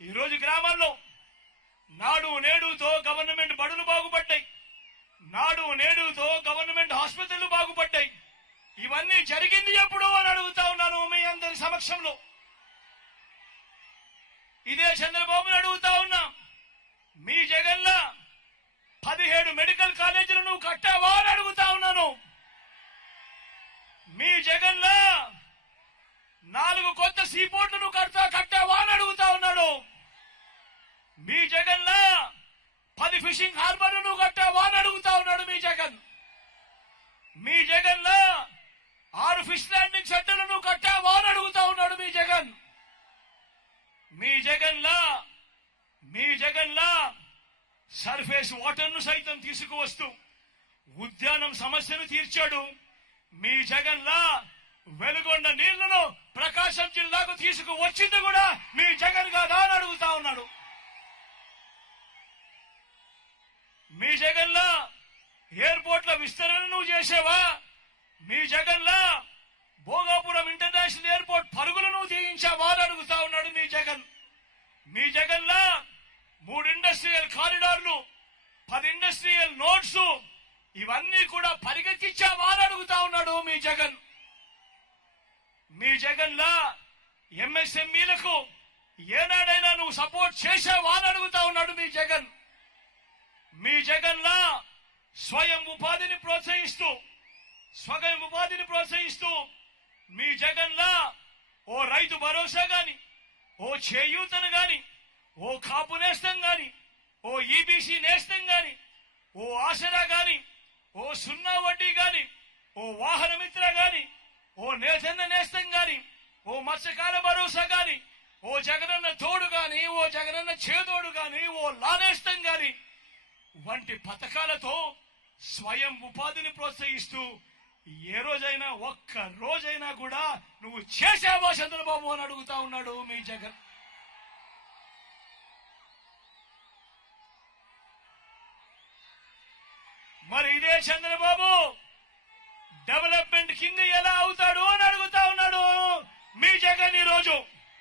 ఈరోజు గ్రామాల్లో నాడు నేడుతో గవర్నమెంట్ బడులు బాగుపడ్డాయి, నాడు నేడుతో గవర్నమెంట్ ఆసుపత్రులు బాగుపడ్డాయి. ఇవన్నీ జరిగింది ఎప్పుడు అని అడుగుతా ఉన్నాను మీ అందరి సమక్షంలో. ఇదే చంద్రబాబుని అడుగుతా ఉన్నా, మీ జగన్లా 17 మెడికల్ కాలేజీలు నువ్వు కట్టావా అని అడుగుతా ఉన్నాను. మీ జగన్లా 4 కొత్త సీపోర్ట్లు నువ్వు కట్టావా అని అడుగుతా ఉన్నాడు. మీ జగన్లా 10 ఫిషింగ్ హార్బర్లు నువ్వు కట్టావా అని అడుగుతా ఉన్నాడు మీ జగన్. మీ జగన్లా 6 ఫిష్ ల్యాండింగ్ సెంటర్లు నువ్వు కట్టావా అని అడుగుతా ఉన్నాడు మీ జగన్. మీ జగన్లా సర్ఫేస్ వాటర్ ను సైతం తీసుకువస్తూ ఉద్యానం సమస్యను తీర్చాడు. మీ జగన్లా వెలుగొండ నీళ్లను ప్రకాశం జిల్లాకు తీసుకువచ్చింది కూడా మీ జగన్ కాదా అని అడుగుతా ఉన్నాడు. మీ జగన్లా ఎయిర్పోర్ట్ల విస్తరణ నువ్వు చేసావా? మీ జగన్లా భోగాపురం ఇంటర్నేషనల్ ఎయిర్పోర్ట్ పరుగులు నువ్వు తీయించావా అని అడుగుతా ఉన్నాడు మీ జగన్. మీ జగన్లా 3 ఇండస్ట్రియల్ కారిడార్లు, 10 ఇండస్ట్రియల్ నోట్స్ ఇవన్నీ కూడా పరిగెత్తించావా అని అడుగుతా ఉన్నాడు మీ జగన్. మీ జగన్లా ఎంఎస్ఎంఈలకు ఏనాడైనా నువ్వు సపోర్ట్ చేసావా అని అడుగుతా ఉన్నాడు మీ జగన్. మీ జగన్లా స్వయం ఉపాధిని ప్రోత్సహిస్తూ మీ జగన్లా ఓ రైతు భరోసా గాని, ఓ చేయూతను గాని, ఓ కాపు నేస్తం గాని, ఓ ఈబీసీ నేస్తం గాని, ఓ ఆసరా గాని, ఓ సున్నా వడ్డీ గాని, ఓ వాహన మిత్ర గాని, ఓ నేతన్న నేస్తం గాని, ఓ మత్స్యకార భరోసా గాని, ఓ జగనన్న తోడు గాని, ఓ జగనన్న చేదోడు గాని, ఓ లానేస్తం గాని వంటి పథకాలతో స్వయం ఉపాధిని ప్రోత్సహిస్తూ ఏ రోజైనా ఒక్క రోజైనా కూడా నువ్వు చేసావో చంద్రబాబు అని అడుగుతా ఉన్నాడు మీ జగన్. మరి ఇదే చంద్రబాబు డెవలప్మెంట్ కింగ్ ఎలా అవుతాడు అని అడుగుతా ఉన్నాడు మీ జగన్. ఈ రోజు